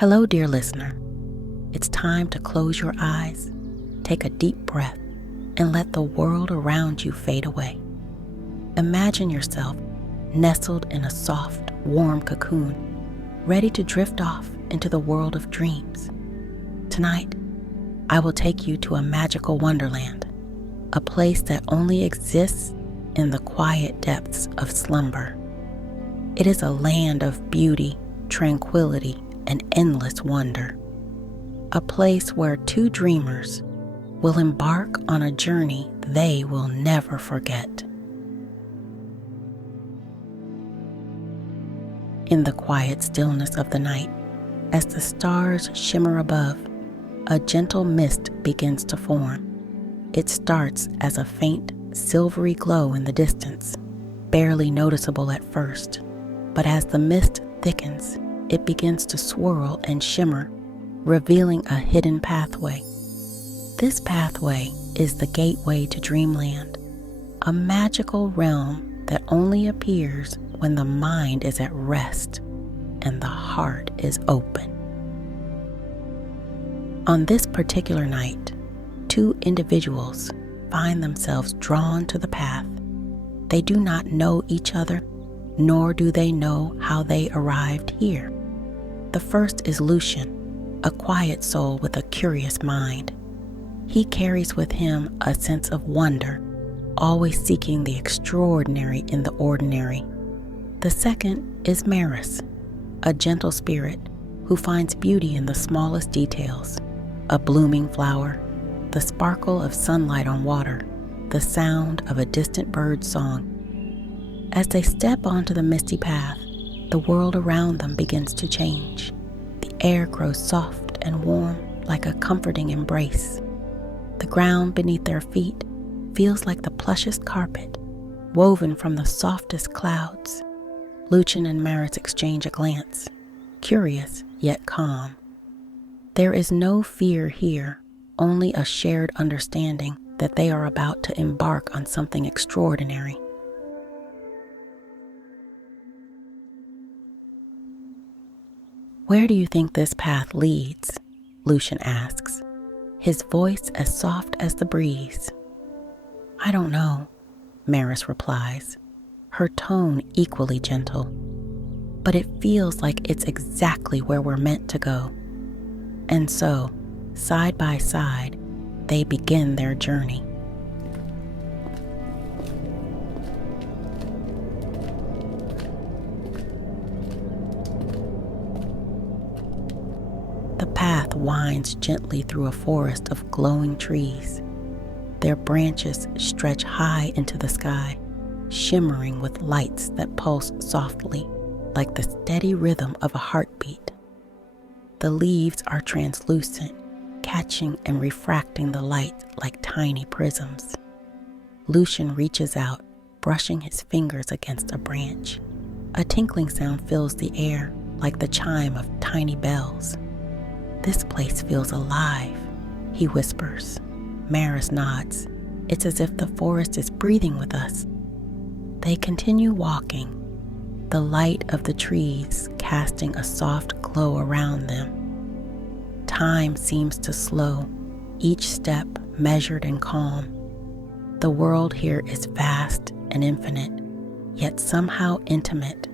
Hello, dear listener. It's time to close your eyes, take a deep breath, and let the world around you fade away. Imagine yourself nestled in a soft, warm cocoon, ready to drift off into the world of dreams. Tonight, I will take you to a magical wonderland, a place that only exists in the quiet depths of slumber. It is a land of beauty, tranquility, and endless wonder. A place where two dreamers will embark on a journey they will never forget. In the quiet stillness of the night, as the stars shimmer above, a gentle mist begins to form. It starts as a faint, silvery glow in the distance, barely noticeable at first, but as the mist thickens, it begins to swirl and shimmer, revealing a hidden pathway. This pathway is the gateway to Dreamland, a magical realm that only appears when the mind is at rest and the heart is open. On this particular night, two individuals find themselves drawn to the path. They do not know each other, nor do they know how they arrived here. The first is Lucian, a quiet soul with a curious mind. He carries with him a sense of wonder, always seeking the extraordinary in the ordinary. The second is Maris, a gentle spirit who finds beauty in the smallest details, a blooming flower, the sparkle of sunlight on water, the sound of a distant bird's song. As they step onto the misty path, the world around them begins to change. The air grows soft and warm like a comforting embrace. The ground beneath their feet feels like the plushest carpet, woven from the softest clouds. Lucian and Maris exchange a glance, curious yet calm. There is no fear here, only a shared understanding that they are about to embark on something extraordinary. "Where do you think this path leads?" Lucian asks, his voice as soft as the breeze. "I don't know," Maris replies, her tone equally gentle. "But it feels like it's exactly where we're meant to go." And so, side by side, they begin their journey. The path winds gently through a forest of glowing trees. Their branches stretch high into the sky, shimmering with lights that pulse softly, like the steady rhythm of a heartbeat. The leaves are translucent, catching and refracting the light like tiny prisms. Lucian reaches out, brushing his fingers against a branch. A tinkling sound fills the air, like the chime of tiny bells. "This place feels alive," he whispers. Maris nods. It's as if the forest is breathing with us. They continue walking, the light of the trees casting a soft glow around them. Time seems to slow, each step measured and calm. The world here is vast and infinite, yet somehow intimate,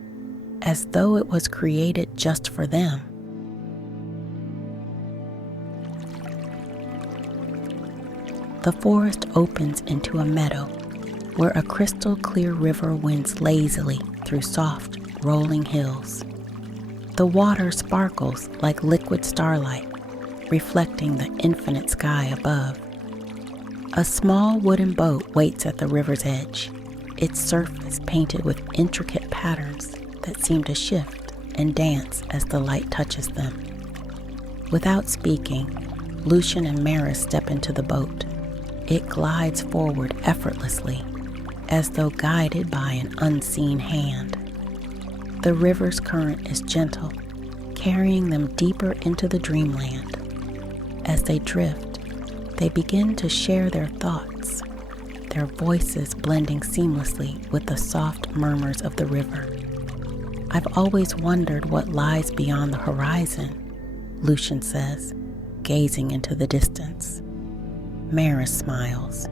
as though it was created just for them. The forest opens into a meadow where a crystal clear river winds lazily through soft, rolling hills. The water sparkles like liquid starlight, reflecting the infinite sky above. A small wooden boat waits at the river's edge, its surface painted with intricate patterns that seem to shift and dance as the light touches them. Without speaking, Lucian and Maris step into the boat. It glides forward effortlessly, as though guided by an unseen hand. The river's current is gentle, carrying them deeper into the dreamland. As they drift, they begin to share their thoughts, their voices blending seamlessly with the soft murmurs of the river. "I've always wondered what lies beyond the horizon," Lucian says, gazing into the distance. Maris smiles.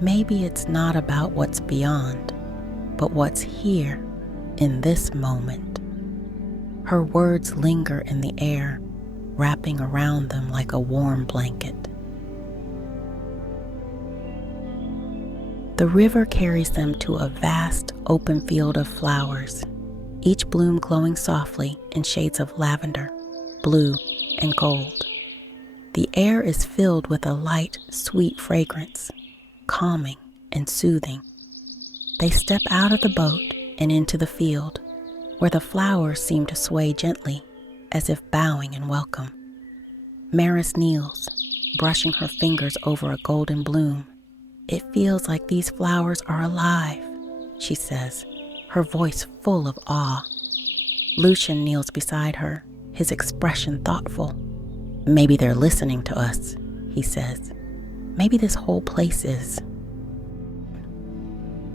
Maybe it's not about what's beyond, but what's here in this moment. Her words linger in the air, wrapping around them like a warm blanket. The river carries them to a vast open field of flowers, each bloom glowing softly in shades of lavender, blue, and gold. The air is filled with a light, sweet fragrance, calming and soothing. They step out of the boat and into the field, where the flowers seem to sway gently, as if bowing in welcome. Maris kneels, brushing her fingers over a golden bloom. It feels like these flowers are alive, she says, her voice full of awe. Lucian kneels beside her, his expression thoughtful. Maybe they're listening to us, he says. Maybe this whole place is.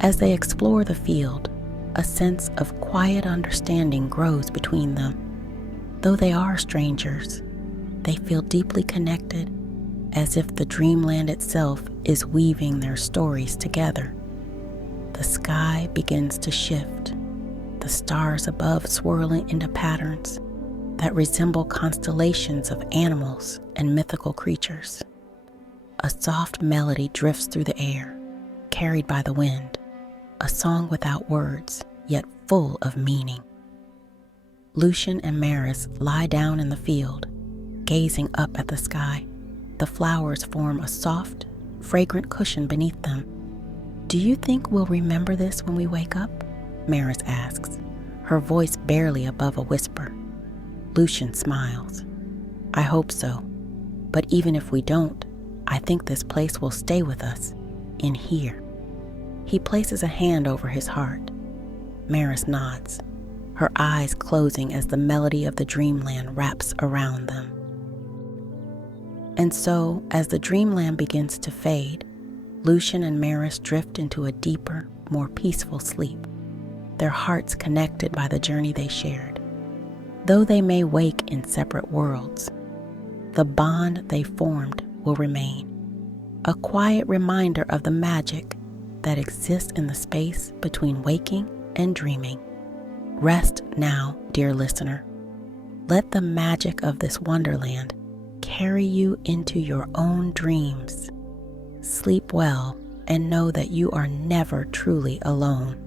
As they explore the field, a sense of quiet understanding grows between them. Though they are strangers, they feel deeply connected, as if the dreamland itself is weaving their stories together. The sky begins to shift, the stars above swirling into patterns that resemble constellations of animals and mythical creatures. A soft melody drifts through the air, carried by the wind, a song without words, yet full of meaning. Lucian and Maris lie down in the field, gazing up at the sky. The flowers form a soft, fragrant cushion beneath them. Do you think we'll remember this when we wake up? Maris asks, her voice barely above a whisper. Lucian smiles. I hope so. But even if we don't, I think this place will stay with us, in here. He places a hand over his heart. Maris nods, her eyes closing as the melody of the dreamland wraps around them. And so, as the dreamland begins to fade, Lucian and Maris drift into a deeper, more peaceful sleep, their hearts connected by the journey they shared. Though they may wake in separate worlds, the bond they formed will remain, a quiet reminder of the magic that exists in the space between waking and dreaming. Rest now, dear listener. Let the magic of this wonderland carry you into your own dreams. Sleep well and know that you are never truly alone.